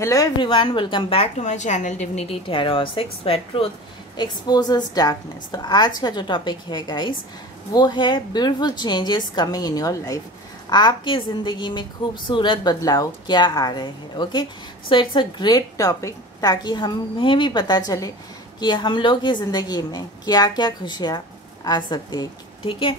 Hello everyone, welcome back to my channel Divinity Tarot 6 where truth exposes darkness। तो आज का जो topic है गाइस वो है beautiful changes coming in your life. आपके ज़िंदगी में खूबसूरत बदलाव क्या आ रहे हैं। Okay, so it's a great topic ताकि हमें भी पता चले कि हम लोग की ज़िंदगी में क्या क्या खुशियाँ आ सकती है। ठीक है,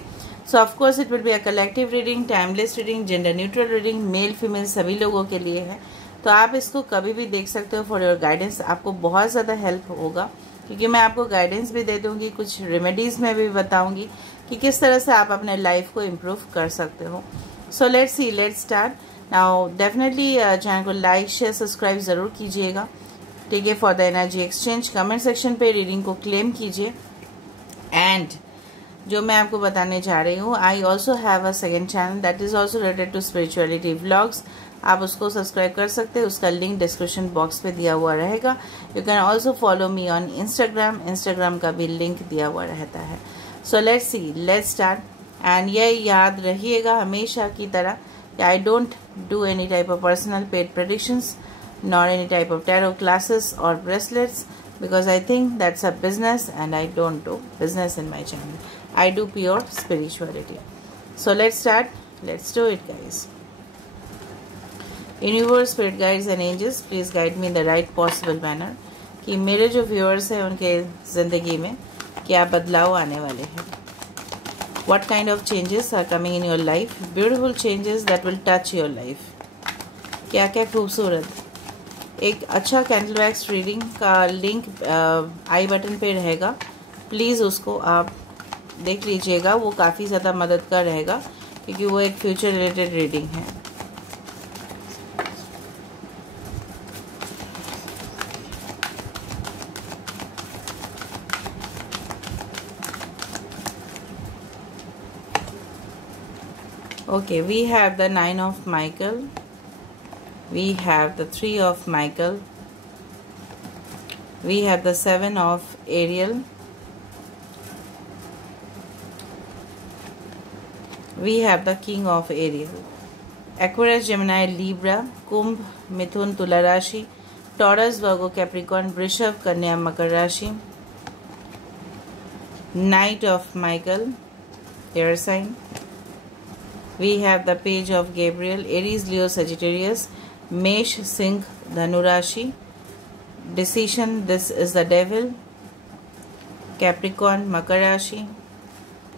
so of course it will be a collective reading, timeless reading, gender neutral reading, male female सभी लोगों के लिए है। तो आप इसको कभी भी देख सकते हो फॉर योर गाइडेंस। आपको बहुत ज़्यादा हेल्प होगा क्योंकि मैं आपको गाइडेंस भी दे दूंगी, कुछ रेमेडीज़ में भी बताऊंगी कि किस तरह से आप अपने लाइफ को इम्प्रूव कर सकते हो। So let's see, let's start now. Definitely channel को लाइक शेयर सब्सक्राइब ज़रूर कीजिएगा। ठीक है, for the energy exchange comment section पे रीडिंग को क्लेम कीजिए। एंड जो मैं आपको बताने जा रही हूँ, I also have a second channel that is also related to spirituality vlogs. आप उसको सब्सक्राइब कर सकते हैं, उसका लिंक डिस्क्रिप्शन बॉक्स पे दिया हुआ रहेगा। You can also follow me on Instagram का भी लिंक दिया हुआ रहता है। सो let's see, let's start. And ये याद रहिएगा हमेशा की तरह कि I don't do any type of personal paid predictions nor any type of tarot classes और bracelets because I think that's a business and I don't do business in my channel. I do pure spirituality. So let's start. Let's do it, guys. Universe, spirit guides and angels, please guide me in the right possible manner कि मेरे जो viewers हैं उनके ज़िंदगी में क्या बदलाव आने वाले हैं। What kind of changes are coming in your life? Beautiful changes that will touch your life. क्या क्या खूबसूरत। एक अच्छा कैंडल वैक्स रीडिंग का लिंक आई बटन पे रहेगा, प्लीज़ उसको आप देख लीजिएगा। वो काफ़ी ज़्यादा मददगार रहेगा क्योंकि वो एक फ्यूचर रिलेटेड रीडिंग है। Okay, we have the 9 of Michael, we have the 3 of Michael, we have the 7 of Ariel, we have the King of Ariel, Aquarius, Gemini, Libra, कुंभ, मिथुन, तुला राशि, टॉरस, वर्गो, कैप्रिकॉर्न, वृषभ, कन्या, मकर राशि, Knight of Michael, air sign, we have the Page of Gabriel, Aries, Leo, Sagittarius, मेष, सिंह, धनु राशि, decision, this is the devil, Capricorn, मकर राशि,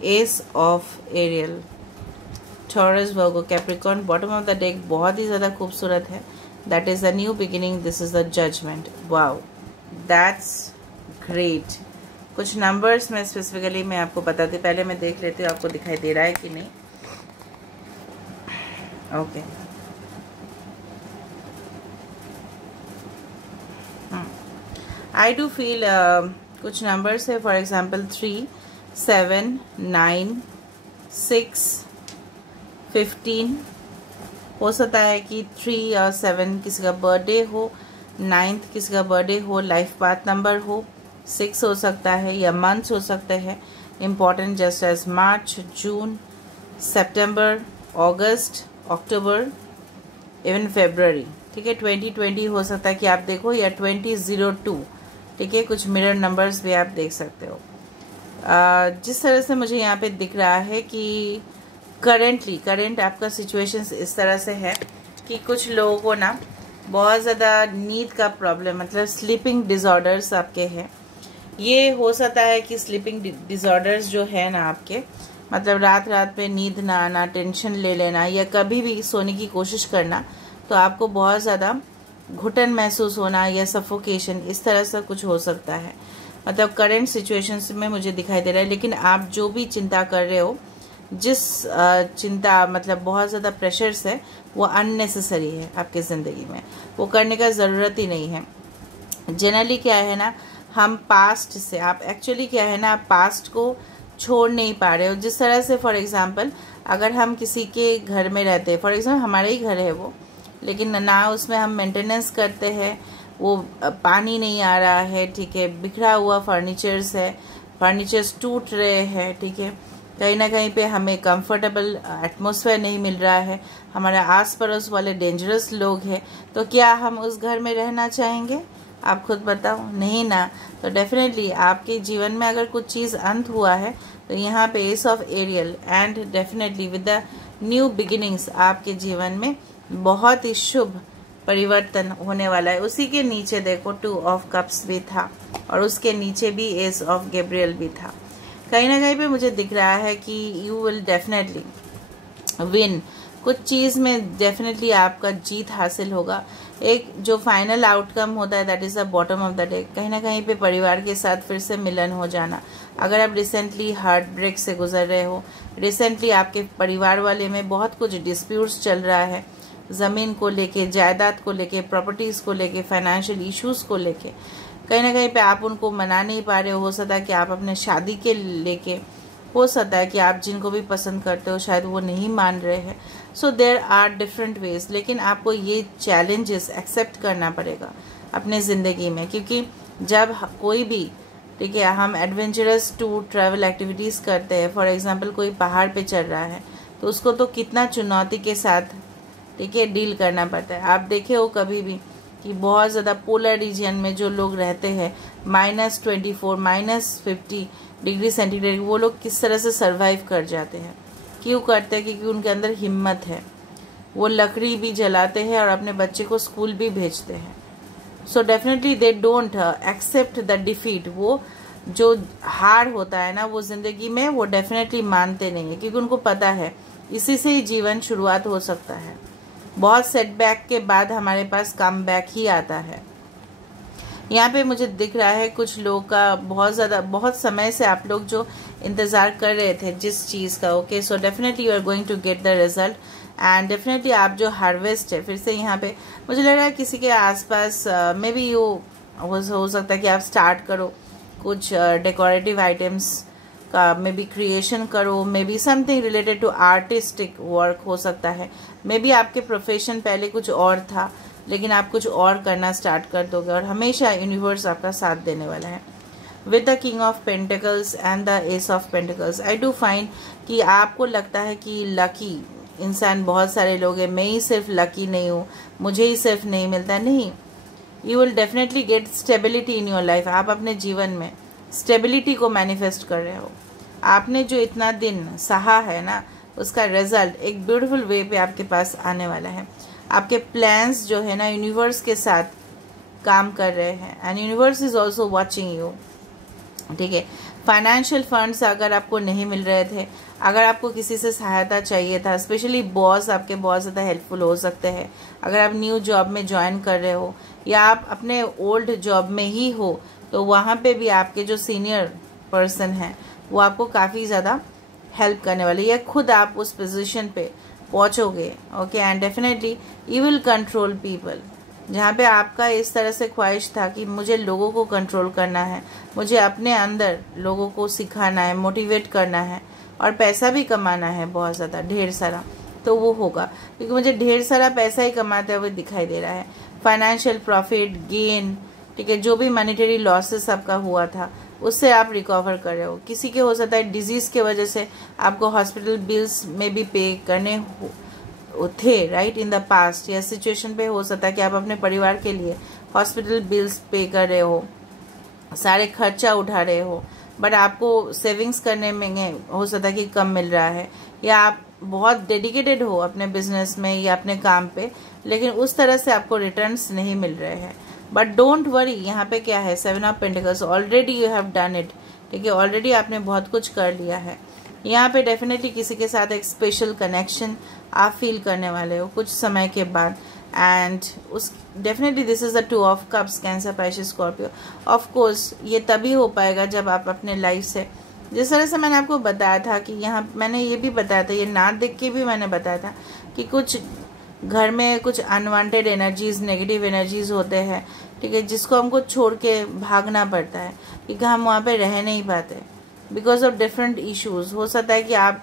ace of aerial, Taurus, Virgo, Capricorn. Bottom of the deck बहुत ही ज़्यादा खूबसूरत है। That is the new beginning, this is the judgement. Wow, that's great. कुछ नंबर्स में स्पेसिफिकली मैं आपको बताती, पहले मैं देख लेती हूँ आपको दिखाई दे रहा है कि नहीं। ओके, आई डू फील कुछ नंबर्स है, फॉर एग्जाम्पल 3, 7, 9, 6, 15। हो सकता है कि 3 या 7 किसी का बर्थडे हो, 9th किसी का बर्थडे हो, लाइफ पाथ नंबर हो, 6 हो सकता है, या मंथ्स हो सकते हैं इम्पॉर्टेंट जस्ट एज मार्च, जून, सितंबर, अगस्त, अक्टूबर, इवन फेब्रुअरी। ठीक है, 2020 हो सकता है कि आप देखो, या 2002। ठीक है, कुछ मिरर नंबर्स भी आप देख सकते हो। जिस तरह से मुझे यहाँ पे दिख रहा है कि करंट आपका सिचुएशंस इस तरह से है कि कुछ लोगों को ना बहुत ज़्यादा नींद का प्रॉब्लम, मतलब स्लीपिंग डिसऑर्डर्स आपके हैं। ये हो सकता है कि स्लीपिंग डिसऑर्डर्स जो है ना आपके, मतलब रात में नींद ना आना, टेंशन ले लेना, या कभी भी सोने की कोशिश करना तो आपको बहुत ज़्यादा घुटन महसूस होना या सफोकेशन, इस तरह से कुछ हो सकता है। मतलब करंट सिचुएशंस में मुझे दिखाई दे रहा है। लेकिन आप जो भी चिंता कर रहे हो, जिस चिंता मतलब बहुत ज़्यादा प्रेशर्स है, वो अननेसेसरी है आपके ज़िंदगी में, वो करने का ज़रूरत ही नहीं है। जनरली क्या है ना, हम पास्ट से, आप एक्चुअली क्या है ना, आप पास्ट को छोड़ नहीं पा रहे हो। जिस तरह से फॉर एग्ज़ाम्पल अगर हम किसी के घर में रहते हैं, फॉर एग्ज़ाम्पल हमारा ही घर है वो, लेकिन ना उसमें हम मेंटेनेंस करते हैं, वो पानी नहीं आ रहा है, ठीक है, बिखरा हुआ फर्नीचर्स है, फर्नीचर्स टूट रहे हैं, ठीक है, कहीं ना कहीं पे हमें कंफर्टेबल एटमॉस्फेयर नहीं मिल रहा है, हमारे आस पड़ोस वाले डेंजरस लोग हैं, तो क्या हम उस घर में रहना चाहेंगे? आप खुद बताओ, नहीं ना। तो डेफिनेटली आपके जीवन में अगर कुछ चीज़ अंत हुआ है तो यहाँ पे ace of aerial and definitely with the new beginnings आपके जीवन में बहुत ही शुभ परिवर्तन होने वाला है। उसी के नीचे देखो 2 ऑफ कप्स भी था और उसके नीचे भी एस ऑफ गैब्रियल भी था। कहीं ना कहीं पे मुझे दिख रहा है कि यू विल डेफिनेटली विन, कुछ चीज़ में डेफिनेटली आपका जीत हासिल होगा। एक जो फाइनल आउटकम होता है that is the bottom of the day, कहीं ना कहीं पे परिवार के साथ फिर से मिलन हो जाना। अगर आप रिसेंटली हार्ट ब्रेक से गुजर रहे हो, रिसेंटली आपके परिवार वाले में बहुत कुछ डिस्प्यूट्स चल रहा है, ज़मीन को लेके, जायदाद को लेके, प्रॉपर्टीज़ को लेके, फाइनेंशियल इश्यूज़ को लेके, कहीं ना कहीं पे आप उनको मना नहीं पा रहे हो सकता है कि आप अपने शादी के लेके, हो सकता है कि आप जिनको भी पसंद करते हो शायद वो नहीं मान रहे हैं। So there are different ways, लेकिन आपको ये चैलेंजेस एक्सेप्ट करना पड़ेगा अपने ज़िंदगी में, क्योंकि जब कोई भी, ठीक है, हम एडवेंचरस टूर ट्रैवल एक्टिविटीज़ करते हैं, फॉर एग्जांपल कोई पहाड़ पे चढ़ रहा है तो उसको तो कितना चुनौती के साथ, ठीक है, डील करना पड़ता है। आप देखे हो कभी भी कि बहुत ज़्यादा पोलर रीजन में जो लोग रहते हैं, -24 -50 डिग्री सेंटीग्रेड, वो लोग किस तरह से सरवाइव कर जाते हैं। क्यों करते हैं? क्योंकि उनके अंदर हिम्मत है, वो लकड़ी भी जलाते हैं और अपने बच्चे को स्कूल भी भेजते हैं। So definitely they don't accept the defeat, वो जो हार होता है ना वो ज़िंदगी में वो डेफिनेटली मानते नहीं है, क्योंकि उनको पता है इसी से ही जीवन शुरुआत हो सकता है। बहुत सेटबैक के बाद हमारे पास कम बैक ही आता है। यहाँ पे मुझे दिख रहा है कुछ लोगों का बहुत समय से आप लोग जो इंतज़ार कर रहे थे जिस चीज़ का, okay, so definitely you are going to get the result and definitely आप जो हार्वेस्ट है फिर से यहाँ पे मुझे लग रहा है किसी के आसपास मे बी यू हो सकता है कि आप स्टार्ट करो कुछ डेकोरेटिव आइटम्स का, मे बी क्रिएशन करो, maybe something related to artistic work हो सकता है। मे बी आपके प्रोफेशन पहले कुछ और था लेकिन आप कुछ और करना स्टार्ट कर दोगे और हमेशा यूनिवर्स आपका साथ देने वाला है। With the king of pentacles and the S of pentacles, I do find कि आपको लगता है कि लकी इंसान बहुत सारे लोग हैं, मैं ही सिर्फ लकी नहीं हूँ, मुझे ही सिर्फ नहीं मिलता, नहीं। You will definitely get stability in your life. आप अपने जीवन में स्टेबिलिटी को मैनिफेस्ट कर रहे हो। आपने जो इतना दिन सहा है ना, उसका रिजल्ट एक ब्यूटीफुल वे पे आपके पास आने वाला है। आपके प्लान्स जो है ना यूनिवर्स के साथ काम कर रहे हैं and universe is also watching you, ठीक है। फाइनेंशियल फंड्स अगर आपको नहीं मिल रहे थे, अगर आपको किसी से सहायता चाहिए था, स्पेशली बॉस आपके बहुत ज़्यादा हेल्पफुल हो सकते हैं। अगर आप न्यू जॉब में ज्वाइन कर रहे हो या आप अपने ओल्ड जॉब में ही हो तो वहाँ पे भी आपके जो सीनियर पर्सन हैं वो आपको काफ़ी ज़्यादा हेल्प करने वाले, या खुद आप उस पोजीशन पे पहुँचोगे, okay. And definitely you will control people. जहाँ पे आपका इस तरह से ख्वाहिश था कि मुझे लोगों को कंट्रोल करना है, मुझे अपने अंदर लोगों को सिखाना है, मोटिवेट करना है और पैसा भी कमाना है बहुत ज़्यादा, ढेर सारा, तो वो होगा, क्योंकि मुझे ढेर सारा पैसा ही कमाते हुए दिखाई दे रहा है। फाइनेंशियल प्रॉफिट गेन, ठीक है, जो भी मॉनेटरी लॉसेस आपका हुआ था उससे आप रिकवर कर रहे हो। किसी के हो सकता है डिजीज़ के वजह से आपको हॉस्पिटल बिल्स में भी पे करने थे, राइट, इन द पास्ट, या सिचुएशन पे हो सकता है कि आप अपने परिवार के लिए हॉस्पिटल बिल्स पे कर रहे हो, सारे खर्चा उठा रहे हो, बट आपको सेविंग्स करने में हो सकता है कि कम मिल रहा है, या आप बहुत डेडिकेटेड हो अपने बिजनेस में या अपने काम पे लेकिन उस तरह से आपको रिटर्न्स नहीं मिल रहे हैं। बट डोंट वरी, यहाँ पे क्या है, 7 of pentacles, already you have done it, ठीक है, ऑलरेडी आपने बहुत कुछ कर लिया है। यहाँ पे डेफिनेटली किसी के साथ एक स्पेशल कनेक्शन आप फील करने वाले हो कुछ समय के बाद, एंड उस definitely this is the 2 of cups, cancer, Pisces, Scorpio. Of course ये तभी हो पाएगा जब आप अपने लाइफ से, जिस तरह से मैंने आपको बताया था कि यहाँ मैंने ये भी बताया था, ये ना देख के भी मैंने बताया था कि कुछ घर में कुछ अनवांटेड एनर्जीज, नेगेटिव एनर्जीज होते हैं, ठीक है, जिसको हमको छोड़ के भागना पड़ता है क्योंकि हम वहाँ पे रह नहीं पाते बिकॉज ऑफ डिफरेंट इश्यूज। हो सकता है कि आप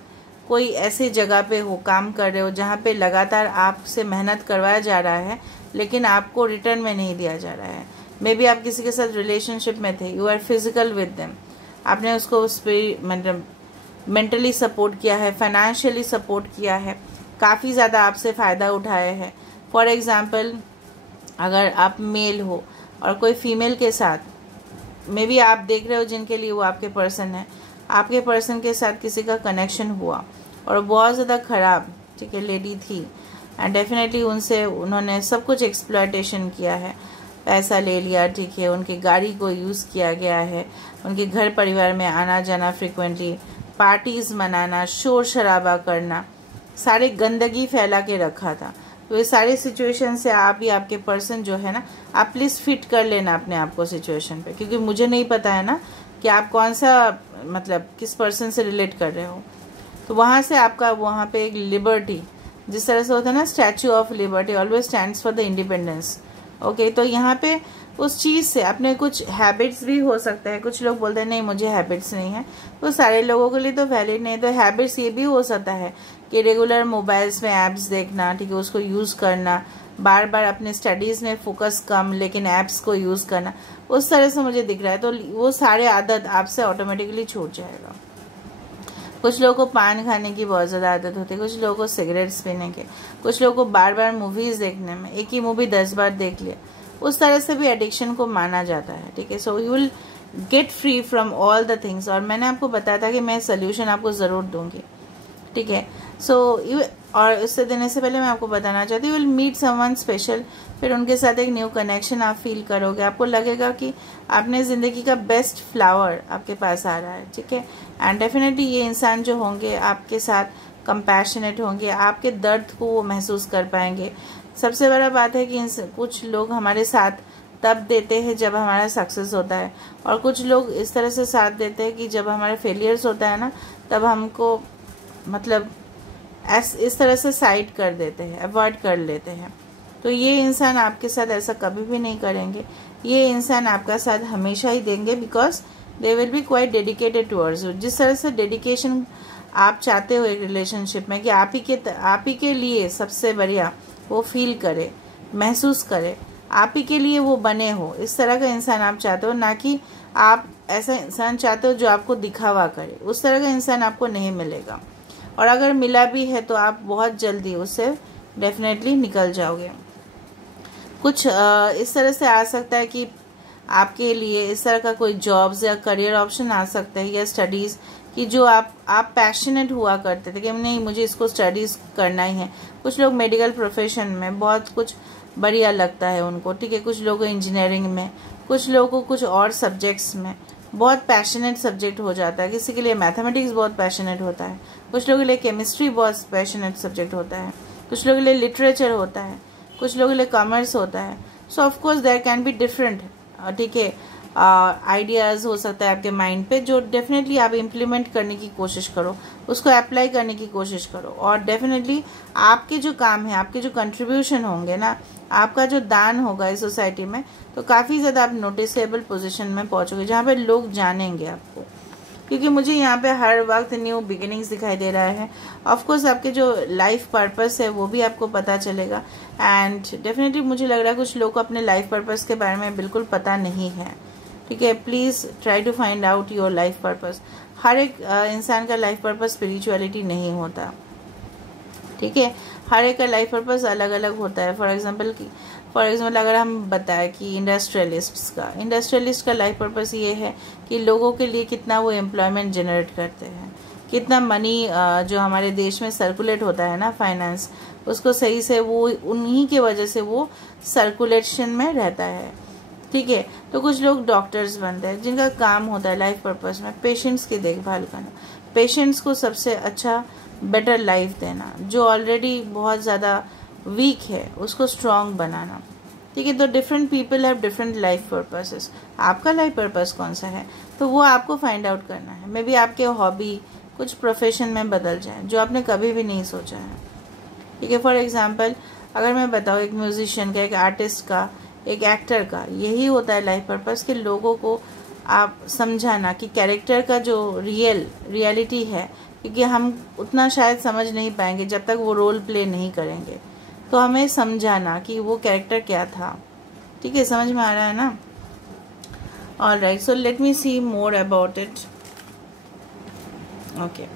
कोई ऐसी जगह पे हो, काम कर रहे हो जहाँ पे लगातार आपसे मेहनत करवाया जा रहा है लेकिन आपको रिटर्न में नहीं दिया जा रहा है। मे बी आप किसी के साथ रिलेशनशिप में थे, you are physical with them, आपने उसको मतलब मेंटली सपोर्ट किया है, फाइनेंशियली सपोर्ट किया है, काफ़ी ज़्यादा आपसे फ़ायदा उठाए हैं। फॉर एग्ज़ाम्पल, अगर आप मेल हो और कोई फीमेल के साथ मे बी आप देख रहे हो जिनके लिए वो आपके पर्सन है, आपके पर्सन के साथ किसी का कनेक्शन हुआ और बहुत ज़्यादा ख़राब, ठीक है, लेडी थी एंड डेफिनेटली उन्होंने सब कुछ एक्सप्लॉयटेशन किया है, पैसा ले लिया, ठीक है, उनकी गाड़ी को यूज़ किया गया है, उनके घर परिवार में आना जाना फ्रिक्वेंटली, पार्टीज़ मनाना, शोर शराबा करना, सारे गंदगी फैला के रखा था। तो ये सारे सिचुएशन से आप ही आपके पर्सन जो है ना, आप प्लीज़ फिट कर लेना अपने आप को सिचुएशन पे, क्योंकि मुझे नहीं पता है ना कि आप कौन सा मतलब किस पर्सन से रिलेट कर रहे हो। तो वहाँ से आपका वहाँ पे एक लिबर्टी, जिस तरह से होता है ना, statue of liberty always stands for the independence. Okay, तो यहाँ पे उस चीज़ से अपने कुछ हैबिट्स भी हो सकता है। कुछ लोग बोलते हैं नहीं मुझे हैबिट्स नहीं है, तो सारे लोगों के लिए तो वैलिड नहीं। तो हैबिट्स ये भी हो सकता है कि रेगुलर मोबाइल्स में ऐप्स देखना, ठीक है, उसको यूज़ करना, बार बार अपने स्टडीज़ में फोकस कम लेकिन ऐप्स को यूज़ करना, उस तरह से मुझे दिख रहा है। तो वो सारे आदत आपसे ऑटोमेटिकली छूट जाएगा। कुछ लोगों को पान खाने की बहुत ज़्यादा आदत होती है, कुछ लोगों को सिगरेट्स पीने के, कुछ लोगों को बार बार मूवीज़ देखने में, एक ही मूवी 10 बार देख लिया, उस तरह से भी एडिक्शन को माना जाता है, ठीक है। So you will get free from all the things. और मैंने आपको बताया था कि मैं सोल्यूशन आपको ज़रूर दूंगी, ठीक है। सो और इससे देने से पहले मैं आपको बताना चाहती हूँ, you will meet someone special, फिर उनके साथ एक न्यू कनेक्शन आप फील करोगे, आपको लगेगा कि आपने ज़िंदगी का बेस्ट फ्लावर आपके पास आ रहा है, ठीक है। एंड डेफिनेटली ये इंसान जो होंगे आपके साथ कंपैशनेट होंगे, आपके दर्द को वो महसूस कर पाएंगे। सबसे बड़ा बात है कि कुछ लोग हमारे साथ तब देते हैं जब हमारा सक्सेस होता है, और कुछ लोग इस तरह से साथ देते हैं कि जब हमारे फेलियर्स होता है ना, तब हमको मतलब इस तरह से साइड कर देते हैं, अवॉइड कर लेते हैं। तो ये इंसान आपके साथ ऐसा कभी भी नहीं करेंगे। ये इंसान आपका साथ हमेशा ही देंगे, because they will be quite dedicated towards you. जिस तरह से डेडिकेशन आप चाहते हो एक रिलेशनशिप में कि आप ही के लिए सबसे बढ़िया वो फील करे, महसूस करे, आप ही के लिए वो बने हो, इस तरह का इंसान आप चाहते हो, ना कि आप ऐसा इंसान चाहते हो जो आपको दिखावा करे। उस तरह का इंसान आपको नहीं मिलेगा, और अगर मिला भी है तो आप बहुत जल्दी उससे डेफिनेटली निकल जाओगे। कुछ इस तरह से आ सकता है कि आपके लिए इस तरह का कोई जॉब्स या करियर ऑप्शन आ सकता है, या स्टडीज़ कि जो आप पैशनेट हुआ करते थे कि नहीं मुझे इसको स्टडीज़ करना ही है। कुछ लोग मेडिकल प्रोफेशन में बहुत कुछ बढ़िया लगता है उनको, ठीक है। कुछ लोगों इंजीनियरिंग में, कुछ लोगों को कुछ और सब्जेक्ट्स में बहुत पैशनेट सब्जेक्ट हो जाता है। किसी के लिए मैथमेटिक्स बहुत पैशनेट होता है, कुछ लोगों के लिए केमिस्ट्री बहुत पैशनेट सब्जेक्ट होता है, कुछ लोगों के लिए लिटरेचर होता है, कुछ लोगों के लिए कॉमर्स होता है। So of course there can be different, ठीक है, आइडियाज़ हो सकता है आपके माइंड पे, जो डेफिनेटली आप इम्प्लीमेंट करने की कोशिश करो, उसको अप्लाई करने की कोशिश करो। और डेफिनेटली आपके जो काम है, आपके जो कंट्रीब्यूशन होंगे ना, आपका जो दान होगा इस सोसाइटी में, तो काफ़ी ज़्यादा आप नोटिसेबल पोजीशन में पहुंचोगे, जहाँ पे लोग जानेंगे आपको। क्योंकि मुझे यहाँ पे हर वक्त न्यू बिगिनिंग्स दिखाई दे रहा है। ऑफ कोर्स आपके जो लाइफ पर्पस है वो भी आपको पता चलेगा, एंड डेफिनेटली मुझे लग रहा है कुछ लोगों को अपने लाइफ पर्पस के बारे में बिल्कुल पता नहीं है, ठीक है। Please try to find out your life purpose. हर एक इंसान का लाइफ पर्पस स्पिरिचुअलिटी नहीं होता, ठीक है। हर एक का लाइफ पर्पस अलग अलग होता है। फॉर एग्जांपल अगर हम बताएं कि इंडस्ट्रियलिस्ट का लाइफ पर्पस ये है कि लोगों के लिए कितना वो एम्प्लॉयमेंट जनरेट करते हैं, कितना मनी जो हमारे देश में सर्कुलेट होता है ना, फाइनेंस, उसको सही से वो उन्हीं की वजह से वो सर्कुलेशन में रहता है, ठीक है। तो कुछ लोग डॉक्टर्स बनते हैं जिनका काम होता है लाइफ पर्पस में पेशेंट्स की देखभाल करना, पेशेंट्स को सबसे अच्छा बेटर लाइफ देना, जो ऑलरेडी बहुत ज़्यादा वीक है उसको स्ट्रॉन्ग बनाना, ठीक है। तो different people have different life purposes. आपका लाइफ पर्पस कौन सा है, तो वो आपको फाइंड आउट करना है। मे बी आपके हॉबी कुछ प्रोफेशन में बदल जाए जो आपने कभी भी नहीं सोचा है, ठीक है। फॉर एग्जांपल अगर मैं बताऊँ, एक म्यूजिशियन का, एक आर्टिस्ट का, एक एक्टर का यही होता है लाइफ पर्पस कि लोगों को आप समझाना कि कैरेक्टर का जो रियलिटी है, क्योंकि हम उतना शायद समझ नहीं पाएंगे जब तक वो रोल प्ले नहीं करेंगे, तो हमें समझाना कि वो कैरेक्टर क्या था, ठीक है। समझ में आ रहा है ना? Alright, so let me see more about it. Okay,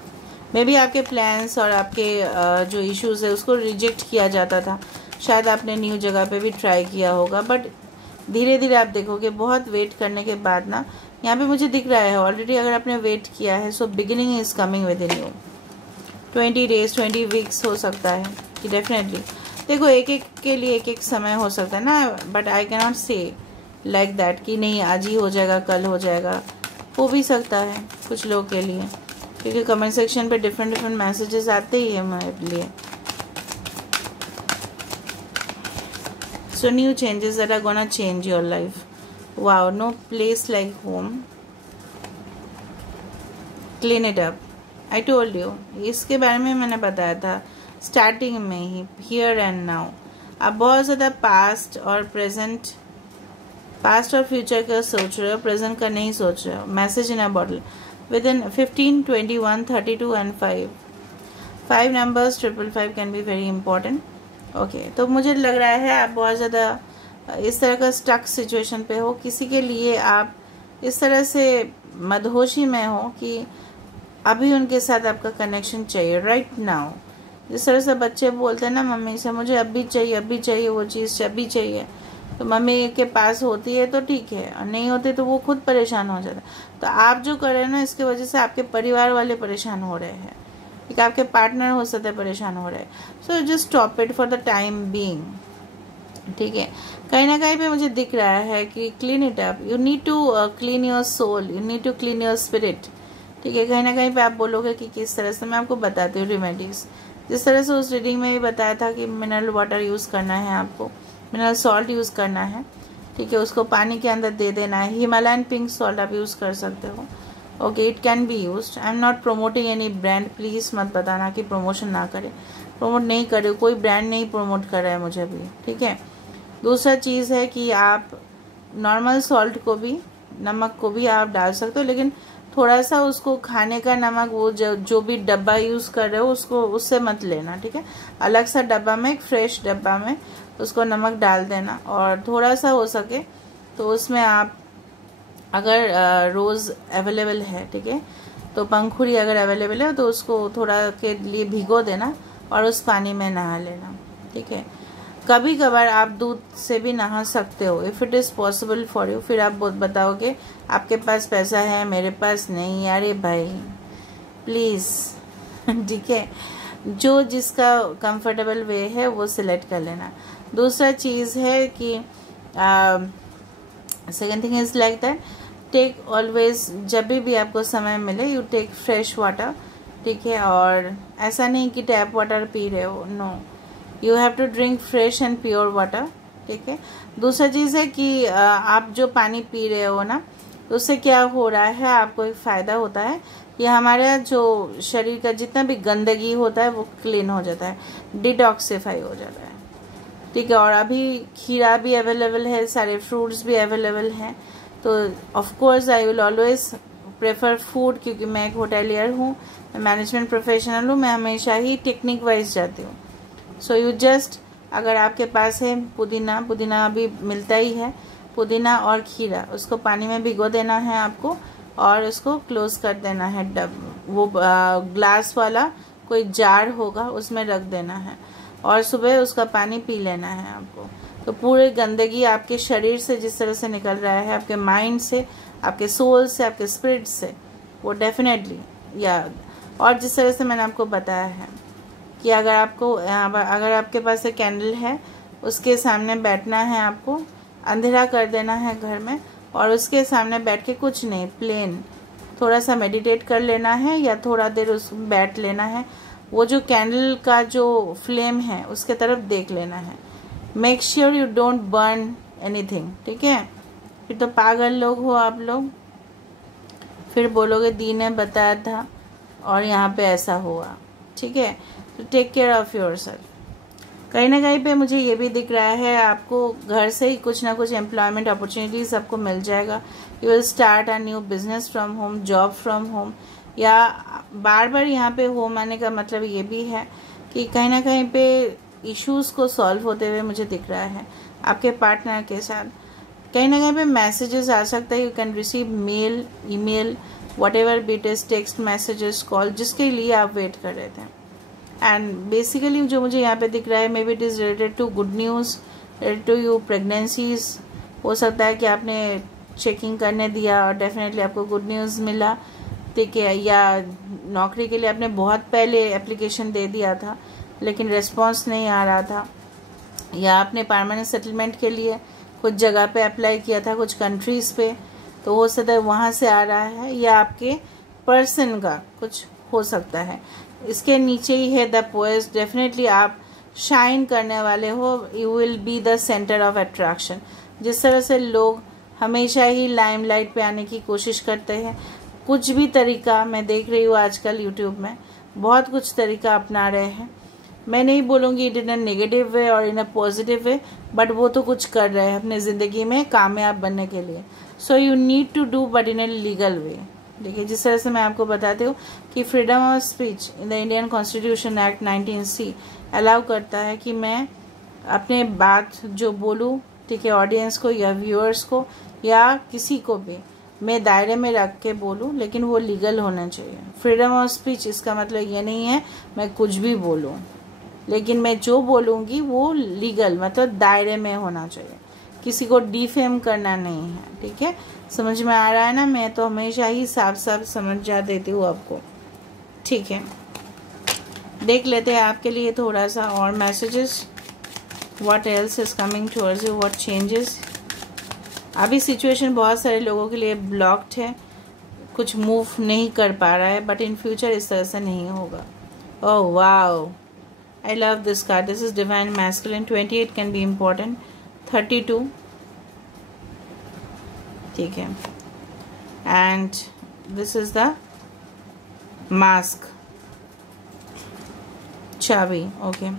maybe आपके प्लान्स और आपके जो इश्यूज़ है उसको रिजेक्ट किया जाता था, शायद आपने न्यू जगह पे भी ट्राई किया होगा, बट धीरे धीरे आप देखोगे बहुत वेट करने के बाद ना, यहाँ पे मुझे दिख रहा है ऑलरेडी अगर आपने वेट किया है, so beginning is coming with in you. 20 days 20 weeks हो सकता है कि डेफिनेटली, देखो एक एक के लिए एक एक समय हो सकता है ना, बट आई कैन नॉट से लाइक दैट कि नहीं आज ही हो जाएगा, कल हो जाएगा, हो भी सकता है कुछ लोगों के लिए, क्योंकि कमेंट सेक्शन पे डिफरेंट डिफरेंट मैसेजेस आते ही है मेरे लिए। So new changes that are gonna change your life. Wow, no place like home. Clean it up. I told you. इसके बारे में मैंने बताया था स्टार्टिंग में ही, here and now. आप बहुत ज़्यादा पास्ट और फ्यूचर का सोच रहे हो, प्रेजेंट का नहीं सोच रहे हो। Message in a bottle within 15, 21, 32 and 5. 5 numbers 555 can be very important. Okay तो मुझे लग रहा है आप बहुत ज़्यादा इस तरह का स्टक सिचुएशन पे हो, किसी के लिए आप इस तरह से मदहोशी में हो कि अभी उनके साथ आपका कनेक्शन चाहिए राइट नाउ। जिस तरह से बच्चे बोलते हैं ना मम्मी से, मुझे अभी चाहिए वो चीज़ अभी चाहिए, तो मम्मी के पास होती है तो ठीक है, और नहीं होती तो वो खुद परेशान हो जाता है। तो आप जो कर रहे हैं ना, इसकी वजह से आपके परिवार वाले परेशान हो रहे हैं, ठीक है, आपके पार्टनर हो सकते हैं परेशान हो रहे हैं। So just stop it for the time being, ठीक है। कहीं ना कहीं पे मुझे दिख रहा है कि clean it up, you need to clean your soul, you need to clean your spirit, ठीक है। कहीं ना कहीं पे आप बोलोगे कि किस तरह से, मैं आपको बताती हूँ रेमेडीज। जिस तरह से उस रीडिंग में भी बताया था कि मिनरल वाटर यूज़ करना है आपको, मिनरल सॉल्ट यूज़ करना है, ठीक है, उसको पानी के अंदर दे देना है। हिमालयन पिंक सॉल्ट आप यूज़ कर सकते हो, okay, it can be used. I am not promoting any brand, please मत बताना कि प्रमोशन ना करें, प्रमोट नहीं करे, कोई ब्रांड नहीं प्रमोट कर रहा है मुझे भी, ठीक है। दूसरा चीज़ है कि आप नॉर्मल सॉल्ट को भी, नमक को भी आप डाल सकते हो, लेकिन थोड़ा सा उसको खाने का नमक, वो जो भी डब्बा यूज़ कर रहे हो उसको उससे मत लेना, ठीक है। अलग सा डब्बा में, एक फ्रेश डब्बा में उसको नमक डाल देना, और थोड़ा सा हो सके तो उसमें आप अगर रोज़ अवेलेबल है, ठीक है, तो पंखुड़ी अगर अवेलेबल है तो उसको थोड़ा के लिए भिगो देना और उस पानी में नहा लेना, ठीक है। कभी कभार आप दूध से भी नहा सकते हो, if it is possible for you. फिर आप बताओगे आपके पास पैसा है, मेरे पास नहीं, अरे भाई प्लीज़, ठीक है, जो जिसका कंफर्टेबल वे है वो सिलेक्ट कर लेना। दूसरा चीज़ है कि second thing is like that, take always, जब भी आपको समय मिले, यू टेक फ्रेश वाटर, ठीक है। और ऐसा नहीं कि टैप वाटर पी रहे हो, no, you have to drink fresh and pure water, ठीक है। दूसरा चीज़ है कि आप जो पानी पी रहे हो ना, उससे क्या हो रहा है, आपको एक फ़ायदा होता है, ये हमारे जो शरीर का जितना भी गंदगी होता है वो क्लीन हो जाता है, डिटॉक्सिफाई हो जाता है, ठीक है। और अभी खीरा भी अवेलेबल है, सारे फ्रूट्स भी अवेलेबल हैं, तो of course I will always prefer food, क्योंकि मैं एक होटेलियर हूँ, मैं मैनेजमेंट प्रोफेशनल हूँ, मैं हमेशा ही टेक्निक वाइज जाती हूँ। सो यू जस्ट, अगर आपके पास है पुदीना अभी मिलता ही है, पुदीना और खीरा, उसको पानी में भिगो देना है आपको, और उसको क्लोज कर देना है, वो ग्लास वाला कोई जार होगा उसमें रख देना है, और सुबह उसका पानी पी लेना है आपको। तो पूरी गंदगी आपके शरीर से जिस तरह से निकल रहा है, आपके माइंड से, आपके सोल से, आपके स्पिरिट से, वो डेफिनेटली, या और जिस तरह से मैंने आपको बताया है कि अगर आपके पास एक कैंडल है, उसके सामने बैठना है आपको, अंधेरा कर देना है घर में, और उसके सामने बैठ के कुछ नहीं, प्लेन थोड़ा सा मेडिटेट कर लेना है, या थोड़ा देर उस बैठ लेना है, वो जो कैंडल का जो फ्लेम है उसके तरफ देख लेना है। Make sure you don't burn anything, ठीक है। फिर तो पागल लोग हो आप लोग, फिर बोलोगे दी ने बताया था और यहाँ पे ऐसा हुआ, ठीक है। तो टेक केयर ऑफ़ योरसेल्फ। कहीं ना कहीं पे मुझे ये भी दिख रहा है, आपको घर से ही कुछ ना कुछ एम्प्लॉयमेंट अपॉर्चुनिटीज़ आपको मिल जाएगा। You will start a new business from home, job from home, या बार बार यहाँ पे होम आने का मतलब ये भी है कि कहीं ना कहीं पे इश्यूज़ को सॉल्व होते हुए मुझे दिख रहा है आपके पार्टनर के साथ। कहीं ना कहीं पे मैसेजेस आ सकता है, you can receive mail, email, whatever be it is text messages call, जिसके लिए आप वेट कर रहे थे। एंड बेसिकली जो मुझे यहाँ पे दिख रहा है, maybe it is related to good news, related to you pregnancies. हो सकता है कि आपने चेकिंग करने दिया और डेफिनेटली आपको गुड न्यूज़ मिला, ठीक है। या नौकरी के लिए आपने बहुत पहले एप्लीकेशन दे दिया था लेकिन रिस्पॉन्स नहीं आ रहा था, या आपने परमानेंट सेटलमेंट के लिए कुछ जगह पे अप्लाई किया था, कुछ कंट्रीज़ पे, तो हो सकता है वहाँ से आ रहा है, या आपके पर्सन का कुछ हो सकता है। इसके नीचे ही है द पोएस्ट, डेफिनेटली आप शाइन करने वाले हो, you will be the centre of attraction. जिस तरह से लोग हमेशा ही लाइमलाइट पे आने की कोशिश करते हैं, कुछ भी तरीका मैं देख रही हूँ आजकल यूट्यूब में, बहुत कुछ तरीका अपना रहे हैं। मैं नहीं बोलूँगी it in a negative way और इन अ पॉजिटिव वे, बट वो तो कुछ कर रहे हैं अपने ज़िंदगी में कामयाब बनने के लिए। So you need to do but in a legal way. देखिए, जिस तरह से मैं आपको बताती हूँ कि freedom of speech in the Indian constitution act 19C allow करता है कि मैं अपने बात जो बोलूँ, ठीक है, ऑडियंस को या व्यूअर्स को या किसी को भी मैं दायरे में रख के बोलूँ, लेकिन वो लीगल होना चाहिए। फ्रीडम ऑफ स्पीच इसका मतलब ये नहीं है मैं कुछ भी बोलूँ, लेकिन मैं जो बोलूँगी वो लीगल मतलब दायरे में होना चाहिए, किसी को डिफेम करना नहीं है, ठीक है। समझ में आ रहा है ना? मैं तो हमेशा ही साफ साफ समझ जा देती हूँ आपको, ठीक है। देख लेते हैं आपके लिए थोड़ा सा और messages, what else is coming towards you, what changes. अभी सिचुएशन बहुत सारे लोगों के लिए ब्लॉक्ड है, कुछ मूव नहीं कर पा रहा है, बट इन फ्यूचर इस तरह से नहीं होगा। Oh wow, I love this card. This is divine masculine. 28 can be important. 32, ठीक है। And this is the mask, चाबी, okay।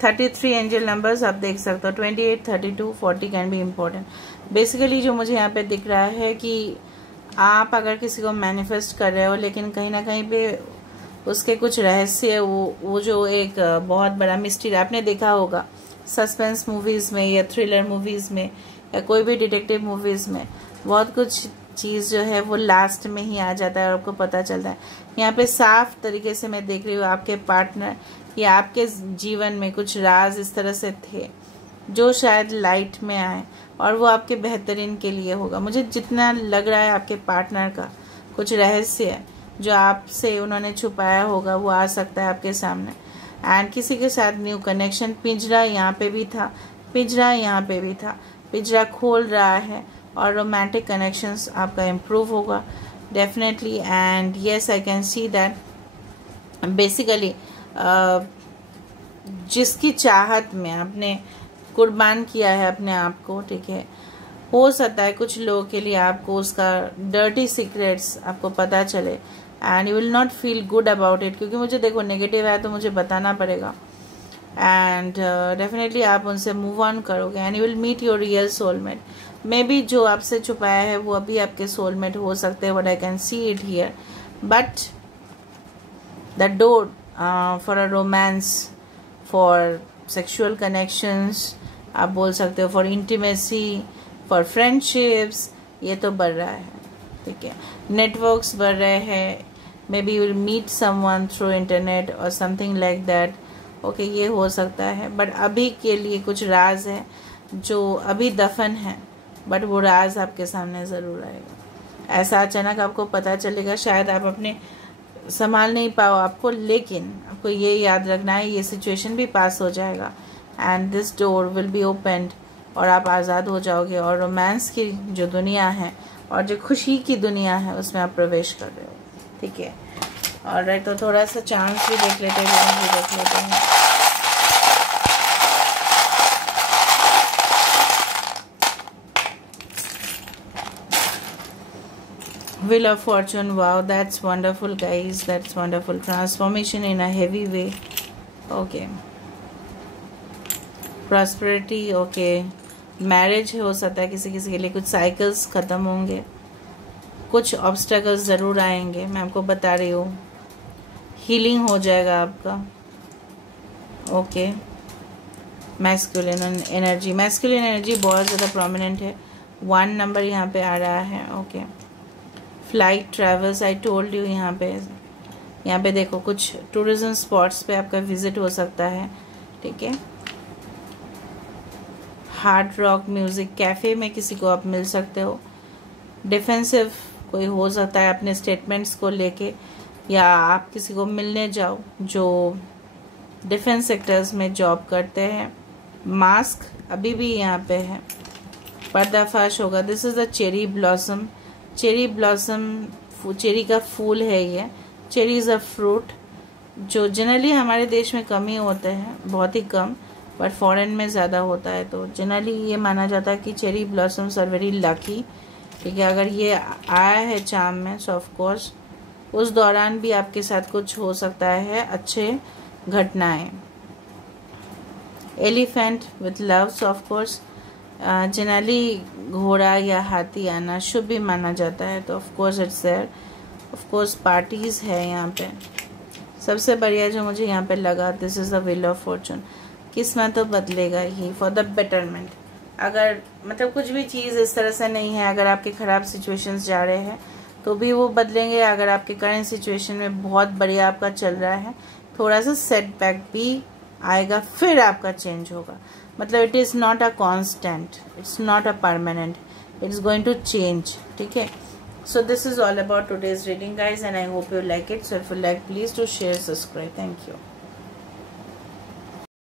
33 एंजल नंबर्स आप देख सकते हो, 28, 32, 40 कैन बी इम्पोर्टेंट। बेसिकली जो मुझे यहाँ पे दिख रहा है कि आप अगर किसी को मैनिफेस्ट कर रहे हो, लेकिन कहीं ना कहीं पे उसके कुछ रहस्य, वो जो एक बहुत बड़ा मिस्ट्री आपने देखा होगा सस्पेंस मूवीज़ में या थ्रिलर मूवीज़ में या कोई भी डिटेक्टिव मूवीज़ में, बहुत कुछ चीज़ जो है वो लास्ट में ही आ जाता है और आपको पता चलता है। यहाँ पे साफ तरीके से मैं देख रही हूँ आपके पार्टनर या आपके जीवन में कुछ राज इस तरह से थे जो शायद लाइट में आए और वो आपके बेहतरीन के लिए होगा। मुझे जितना लग रहा है आपके पार्टनर का कुछ रहस्य है जो आपसे उन्होंने छुपाया होगा, वो आ सकता है आपके सामने। एंड किसी के साथ न्यू कनेक्शन, पिंजरा यहाँ पे भी था, पिंजरा यहाँ पे भी था, पिंजरा खोल रहा है और रोमांटिक कनेक्शंस आपका इम्प्रूव होगा definitely. And yes, I can see that basically जिसकी चाहत में आपने कुर्बान किया है अपने आप को, ठीक है, हो सकता है कुछ लोगों के लिए आपको उसका डर्टी सीक्रेट्स आपको पता चले and you will not feel good about it, क्योंकि मुझे देखो नेगेटिव है तो मुझे बताना पड़ेगा। एंड डेफिनेटली आप उनसे मूव ऑन करोगे and you will meet your real soulmate. Maybe जो आपसे छुपाया है वो अभी आपके सोलमेट हो सकते हैं, but I can see it here. But the door for a romance, for sexual connections, आप बोल सकते हो फॉर इंटीमेसी, फॉर फ्रेंडशिप्स, ये तो बढ़ रहा है, ठीक है। नेटवर्क्स बढ़ रहे हैं, maybe you will meet someone through internet और समथिंग लाइक दैट, ओके, ये हो सकता है। बट अभी के लिए कुछ राज है जो अभी दफन है, बट वो राज आपके सामने ज़रूर आएगा। ऐसा अचानक आपको पता चलेगा, शायद आप अपने संभाल नहीं पाओ आपको, लेकिन आपको ये याद रखना है ये सिचुएशन भी पास हो जाएगा and this door will be opened और आप आज़ाद हो जाओगे और रोमांस की जो दुनिया है और जो खुशी की दुनिया है उसमें आप प्रवेश कर रहे हो, ठीक है। और तो थोड़ा सा चांस भी देख लेते हैं, भी देख लेते हैं। Wheel of Fortune, wow, that's wonderful guys, that's wonderful. Transformation in a heavy way, okay. Prosperity, okay. Marriage हो सकता है किसी किसी के लिए, कुछ साइकिल्स ख़त्म होंगे, कुछ ऑब्स्टेकल्स ज़रूर आएंगे, मैं आपको बता रही हूँ। हीलिंग हो जाएगा आपका, okay. Masculine energy, masculine energy बहुत ज़्यादा प्रोमिनेंट है, 1 नंबर यहाँ पे आ रहा है, okay. Flight travels, I told you. यहाँ पे देखो कुछ टूरिज्म स्पॉट्स पे आपका विजिट हो सकता है, ठीक है। हार्ड रॉक म्यूजिक कैफ़े में किसी को आप मिल सकते हो। डिफेंसिव कोई हो सकता है अपने स्टेटमेंट्स को लेके, या आप किसी को मिलने जाओ जो डिफेंस सेक्टर्स में जॉब करते हैं। मास्क अभी भी यहाँ पे है, पर्दाफाश होगा। This is the cherry blossom. Cherry blossom cherry का फूल है ये। चेरी इज़ अ फ्रूट जो जनरली हमारे देश में कम ही होते हैं, बहुत ही कम, बट फॉरेन में ज़्यादा होता है। तो जनरली ये माना जाता है कि cherry blossoms are very lucky, ठीक है। अगर ये आया है चाम में, सो ऑफ कोर्स उस दौरान भी आपके साथ कुछ हो सकता है अच्छे घटनाएं। Elephant with love, so of course generally घोड़ा या हाथी आना शुभ भी माना जाता है, तो of course it's there. Of course parties है यहाँ पे। सबसे बढ़िया जो मुझे यहाँ पे लगा, this is the wheel of Fortune. किस्मत तो बदलेगा ही फॉर द बेटरमेंट। अगर मतलब कुछ भी चीज़ इस तरह से नहीं है, अगर आपके ख़राब सिचुएशंस जा रहे हैं तो भी वो बदलेंगे। अगर आपके करंट सिचुएशन में बहुत बढ़िया आपका चल रहा है, थोड़ा सा सेटबैक भी आएगा, फिर आपका चेंज होगा। मतलब it is not a constant, it's not a permanent, it's going to change, ठीक है। So this is all about today's reading guys, and I hope you like it. So if you like, please do share, subscribe. Thank you.